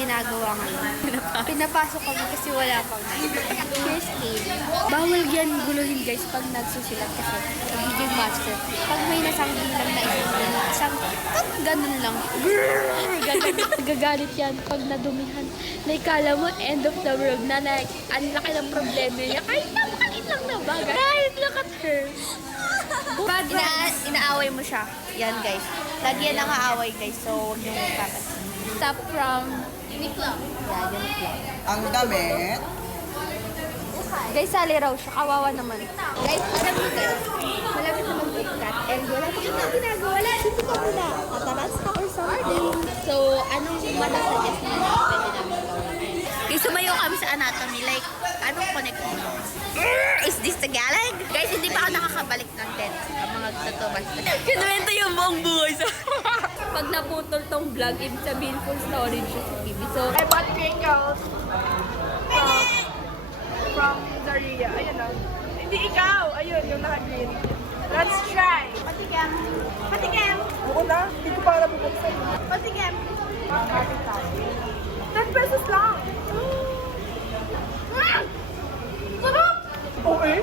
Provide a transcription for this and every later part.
ginagawa ngayon. Pinapasok kami kasi wala pang first aid. Bawal yan guluhin guys pag nagsusulat kasi magiging master. Pag may nasanggi lang na isang ganun lang. Gagalit yan pag nadumihan. Like, kala mo end of the world na like, ang laki ng problema niya. Kahit napakalit lang na bagay. Kahit look at her. Inaaway mo siya. Yan guys. Lagi yan ang aaway guys. So, huwag niyong papansin. Stop from Uniqlo. Yeah, Uniqlo. Ang damit. Guys, sali raw siya. Kawawa naman. Guys, alam mo guys, malapit na mag-cut and wala pa kami ginagawa. Wala, dito ka muna. Matalas ka or something. So, anong matasuggest na pwede namin gawin? Okay, sumayo kami sa anatomy. Like, anong connect mo? Is this Tagalog? Guys, hindi pa ako nakakabalik ng dance. Ang mga tutubas. Kinuwento yung buong buhay sa... Pag naputol tong vlog, ibig sabihin full storage siya sa TV. So, I bought crinkles from Daria. Ayun o. Hindi ikaw. Ayun, yung naka-green. Let's try. Patikem. Patikem. Oo na. Hindi ko para bubuksan. Patikem. 10 pesos lang. Sarap! Oo eh.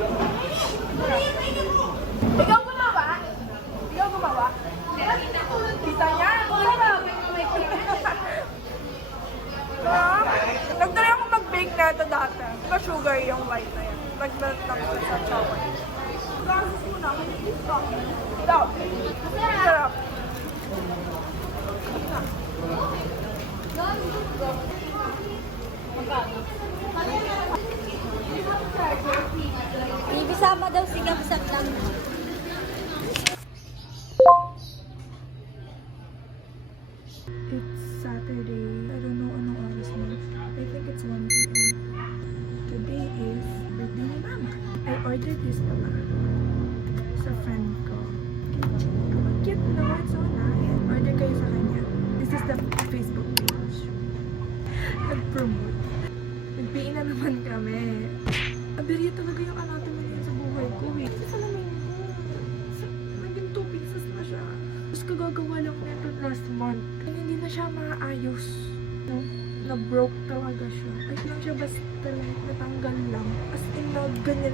Ikaw gumawa? Ikaw gumawa? Kita niya? Sarap! Nag-try ako mag-bake na ito dati. Diba sugar yung white na yan? Nag-melt lang ko sa chocolate. Process mo na. Daw. Sarap. ibisama daw si Gamsap lang. It's Saturday. I don't know anong oras na. I think it's 1 p.m. Today is birthday ni Mama. I ordered this pala sa friend ko. Cute naman. So nice. Order kayo sa kanya. This is the Facebook page. Nag-promote. Nag-PA na naman kami. Abirya talaga yung anatomy niya sa buhay ko. Wait, alam mo yun? Naging 2 pieces na siya. Tapos kagagawa lang nito last month. And hindi na siya maayos. No? Na-broke talaga siya. Ay, lang siya basta lang, natanggal lang. As in, na ganyan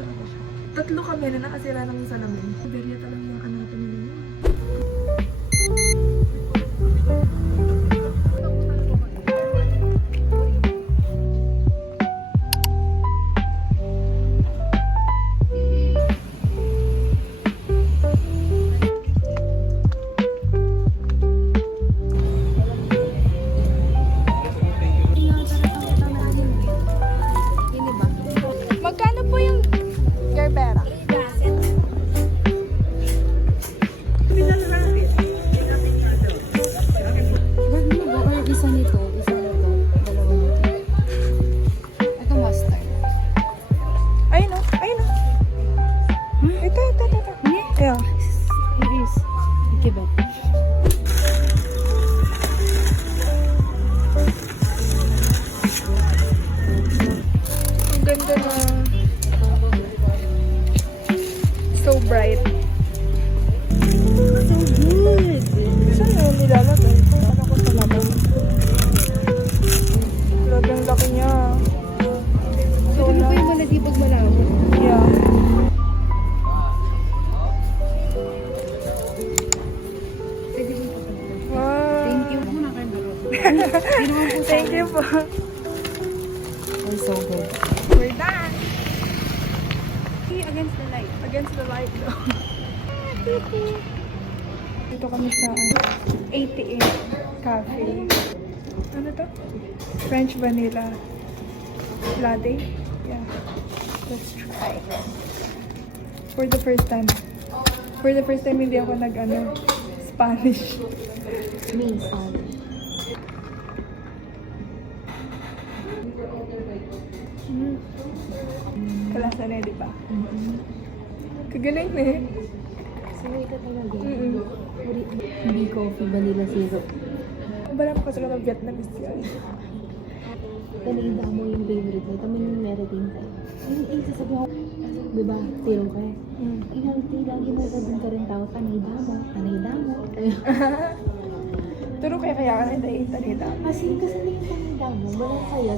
talaga siya. 3 kami na nakasira ng salamin. Abirya talaga yung anatomy niya. Magkano po yung Gerbera? Or isa nito, dalawa nito. Ito mustard. Ayun o, ayun o. Ito. Yeah. It is. Give it. Ang ganda na. So bright. So good! Saan na nilalagay? Ano ko sa labas? Grabe ang laki niya. So Ano na. pa yung malatibag malabo? Yeah. Pwede mo ito. Wow. Thank you. Muna kayo naro. Hindi naman po sa Thank you po. Oh, so good. We're done. Against the light. Against the light though. Dito kami sa 88 Cafe. Ano to? French vanilla latte. Yeah. Let's try. For the first time. For the first time hindi ako Spanish. Me, sorry. Kalasa na, di ba? Kagaling na eh. Sanay ka talaga. Hindi coffee, vanilla syrup. Wala pa kasi ng Vietnamese yan. Kanina mo yung favorite mo. Tama yung meriting tayo. Yung sasabi ko, diba, zero ka eh. Lagi mo sabihin ka rin tao, tanay damo. Turo kaya ka nila nila. Kasi hindi ka mo, walang kaya.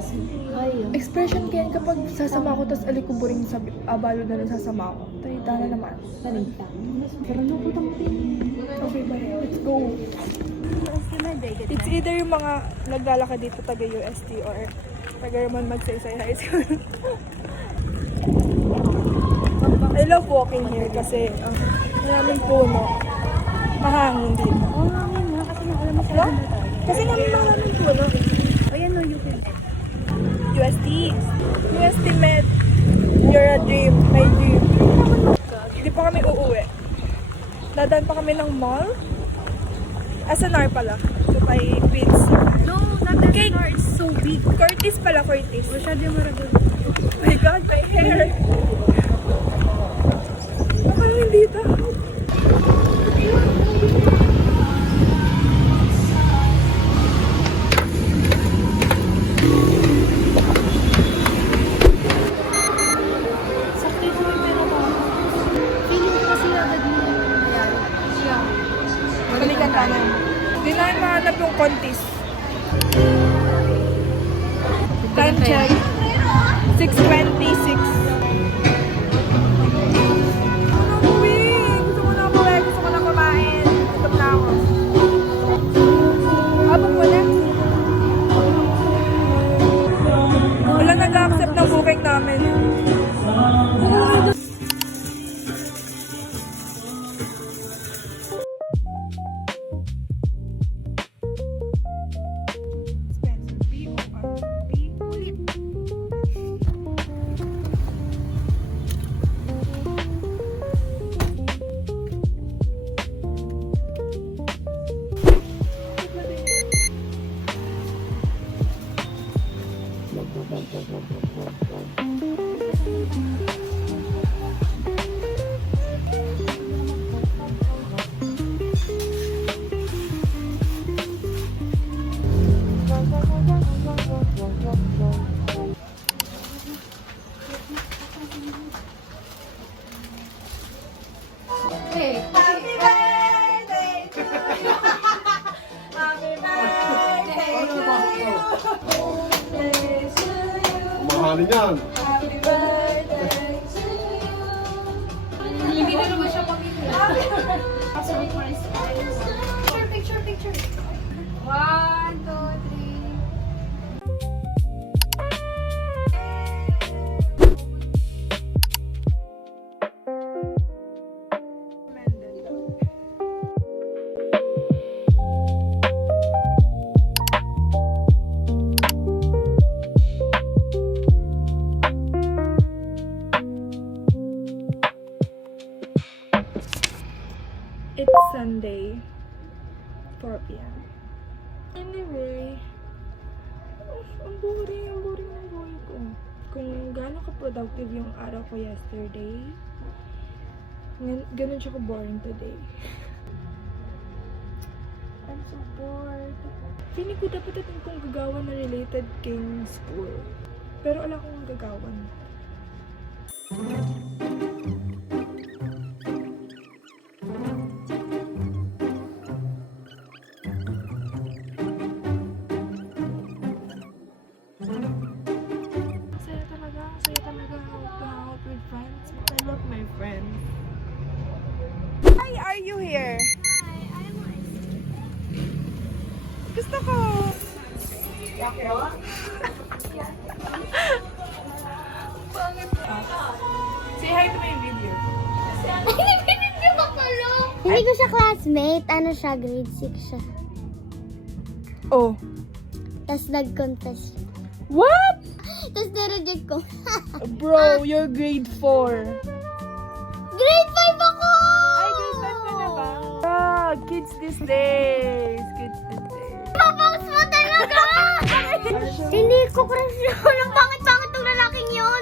Kaya. Expression kaya kapag sasama ko, tas alikuburing sa abalo na lang sasama ko. Talita na naman. Panigta. Pero naputang din. Okay ba? Let's go. It's either yung mga naglalakad dito taga UST or taga Ramon Magsaysay High School. I love walking here kasi maraming puno. Mahangin dito. Oo, hangin nga kasi yung alam mo sa Kasi nga may maraming puno. Ayan no, you can. UST. UST Med. You're a dream. My dream. Hindi pa kami uuwi. Dadaan pa kami ng mall. SNR pala. So by Pizza. No, not that car. It's so big. Curtis pala, Curtis. Masyado yung maragon. Oh my God, my hair. Nakangin dito. Feeling ko kasi agad yung nangyari. Siya. Balikan tayo. Hindi namin mahanap yung Contis. Time check. 6:26. Gusto ko na umuwi. Gusto ko na kumain. Gutom na ako. Abang mo na. Wala nag-accept ng booking namin. Hey. Happy birthday to you. Happy birthday to you. Mahalin yan. Happy birthday to you. Hindi na naman siya pamilya. Sorry for his picture. 1, 2, 3. It's Sunday, 4 p.m. Anyway, ang boring ng buhay ko. Kung gaano ka-productive yung araw ko yesterday, ganun siya ka-boring today. I'm so bored. Feeling ko dapat natin kong gagawan na related king school. Pero wala akong gagawan. Saya talaga hang out with friends. I love my friends. Why are you here? Gusto ko. Say hi to my video. Hindi ko siya classmate. Ano siya? Grade 6 siya. Oh. Tapos nag-confess siya. What? Tapos na-reject ko. Bro, you're grade 4. Grade 5 ako! Ay, grade 5 ka na ba? Ah, kids these days. Kids these days. Papangs mo talaga! Hindi ko crush yun. Ang pangit-pangit ng lalaking yun.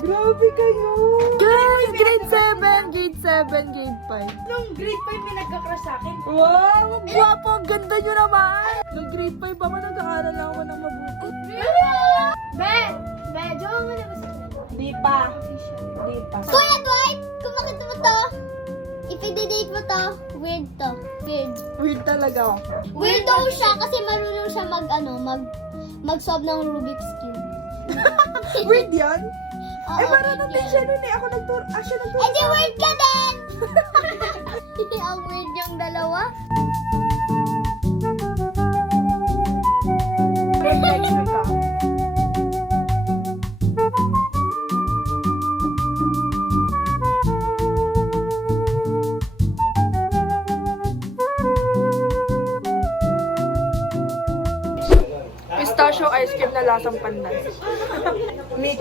Grabe kayo! Guys, grade 7, grade 7, grade 5. Nung grade 5 may nagka-crush sa akin. Wow! Ang gwapo! Ang ganda nyo naman! Nung grade 5 ako, nag-aaral lang ako ng mabuti. Be, jowa mo na ba sila? Di pa. Di pa. Kuya Dwight, kung makita mo to. If i-date mo to, weird to. Weird. Weird talaga. Weird daw siya kasi marunong siya mag-solve ng Rubik's Cube. Weird yan? Oo, Marunong weird din yan. siya nun eh. Ako nagturo. Siya nagturo. Eh di weird ka din! Ang weird yung dalawa. Lecture ka. Pistachio ice cream na lasang pandan. Mix.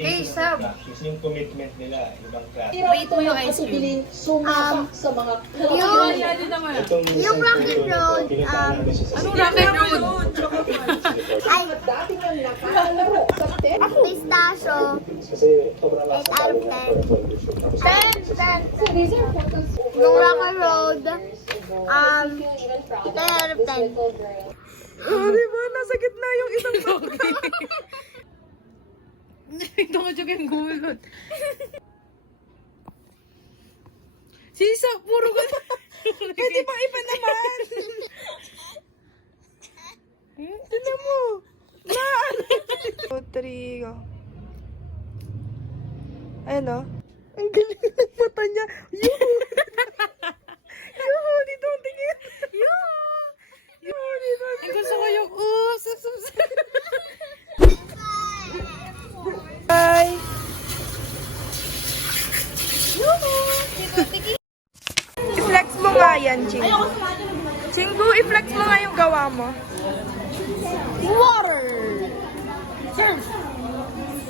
Hey, Sab! Yung commitment nila, ibang class. Rate mo yung ice cream. Yung Rocket Road, Anong Rocket Road? ay, pistachio, Kasi sobrang lasa out of 10. 10. Yung Rocket Road, 10 out of 10. Oh, di ba? Nasa gitna yung isang Ito nga dyan yung gulot. Sisa, puro ka. Pwede pang iba naman. Tignan mo. Na, ano? 3, go. Ayan o. Ang galing ng mata niya. Yuhu! Yuhu! Dito ang tingin. Yuhu! Yuhu! Dito ang Ang gusto ko yung Bye! I-flex mo nga yan, Chingu. Chingu, i-flex mo nga yung gawa mo. Water!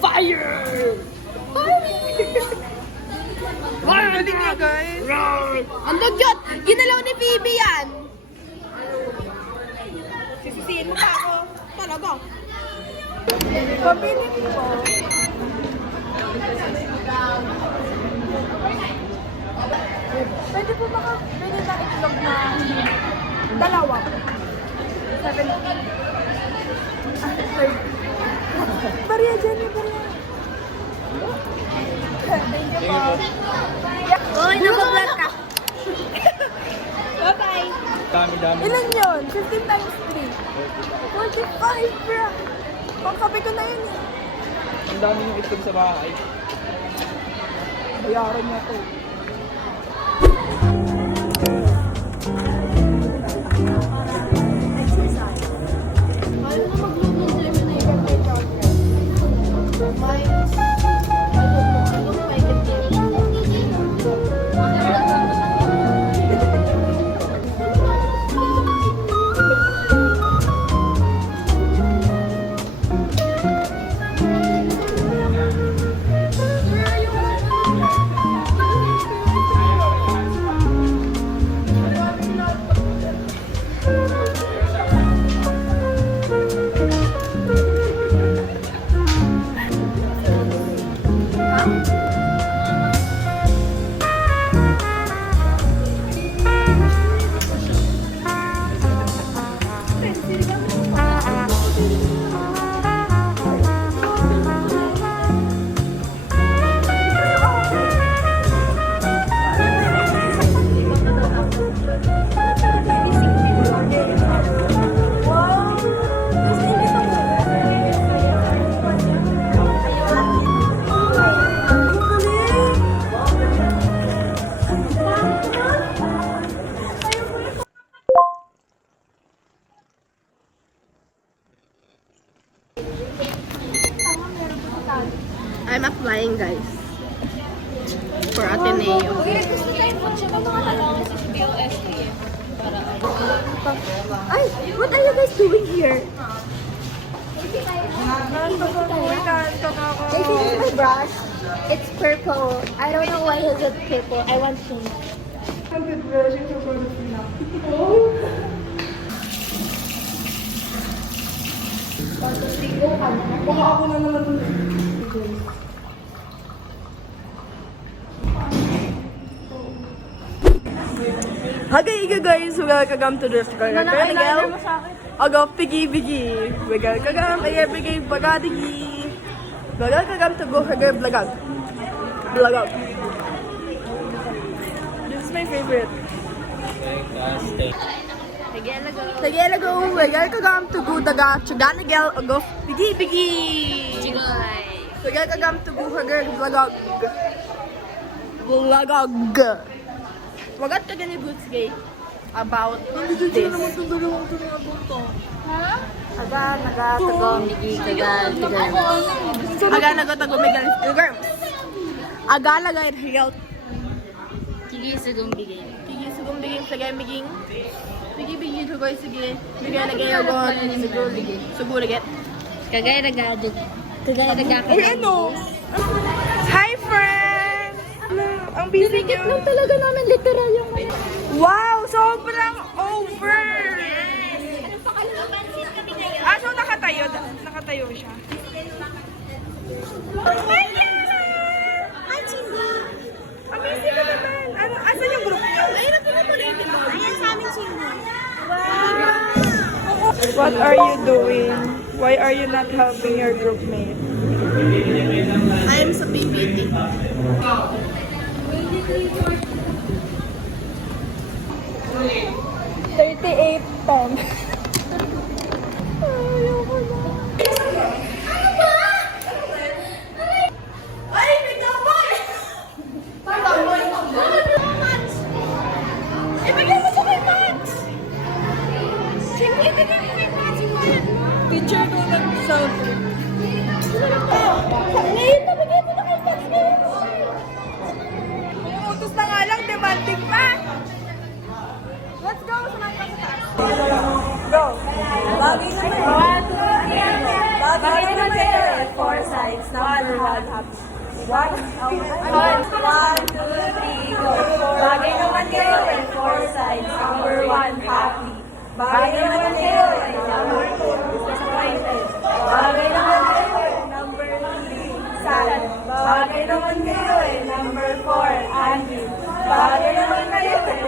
Fire! Galing nga, guys. Ang dugyot! Ginalaw ni Phoebe yan! Sisisihin mo pa ako. Talaga. Pabilis po. Pwede po pwede na itlog na dalawa. 7. Bariya dyan yung bariya. Thank you po. Uy, nakablog ka. Bye-bye. Dami-dami. Ilan yun? 15 times 3. 45, bro. Pangkape ko na yun eh. Ang dami yung itlog sa bahay. Bayaran niya to. I'm applying, guys. For Ateneo. Ay, what are you guys doing here? This is my brush. It's purple. I don't know why is it purple. I want pink. Okay, guys, welcome to this channel. Aga pigi-bigi. Welcome, bigi bagadigi. Welcome to go vlogag. is my favorite. Fantastic. Nag-elago, wala kagam tugu daga, chaganagel agof, bigi. Wala kagam tugu hagar lagag. Lagag. Wagat ka gani boots gay about this. Aga nagatago migal girl. Aga lagay health. Kigi sugong bigay sa gay miging. Bigi tugoy sige. Bigay lagay ako siguro get. Kagaya nagagad. Kagaya nagagad. Uy, ano? Hi, friends! Ang busy niyo. Lang talaga namin literal yung Wow! Sobrang over! Ah, so nakatayo? Nakatayo siya. Hi, Kiara! Hi, Cindy! Ang busy ka naman. Ano, asan yung group niyo? Ayan sa amin, Cindy. What are you doing? Why are you not helping your groupmate? I am sa PPT. 38 pounds. Ayoko na. Ay, may tambay! Tambay! Ibigay mo sa kay Max! Siyempre, ibigay mo kay Max! Teacher ko nag-sound. Ngayon, nabigay mo na kay Max! Kung utos na nga lang, demanding pa! Let's go! Samahan ka sa taas. Go! Bagay naman. Bagay naman kayo eh. 4 sides. Number 1 happy. 1, 2, 3, go. Bagay naman kayo eh. 4 sides. Number 1 happy. Bagay naman kayo eh. Number 2 disappointed. Bagay naman kayo eh. Number 3 sad. Bagay naman kayo eh. Number 4 angry. Bagay naman kayo eh.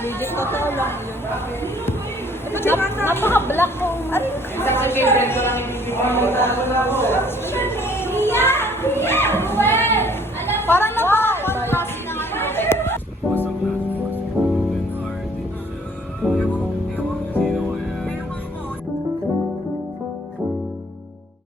Legit totoo lang yun. Napaka-black ko. Ano yung favorite ko lang.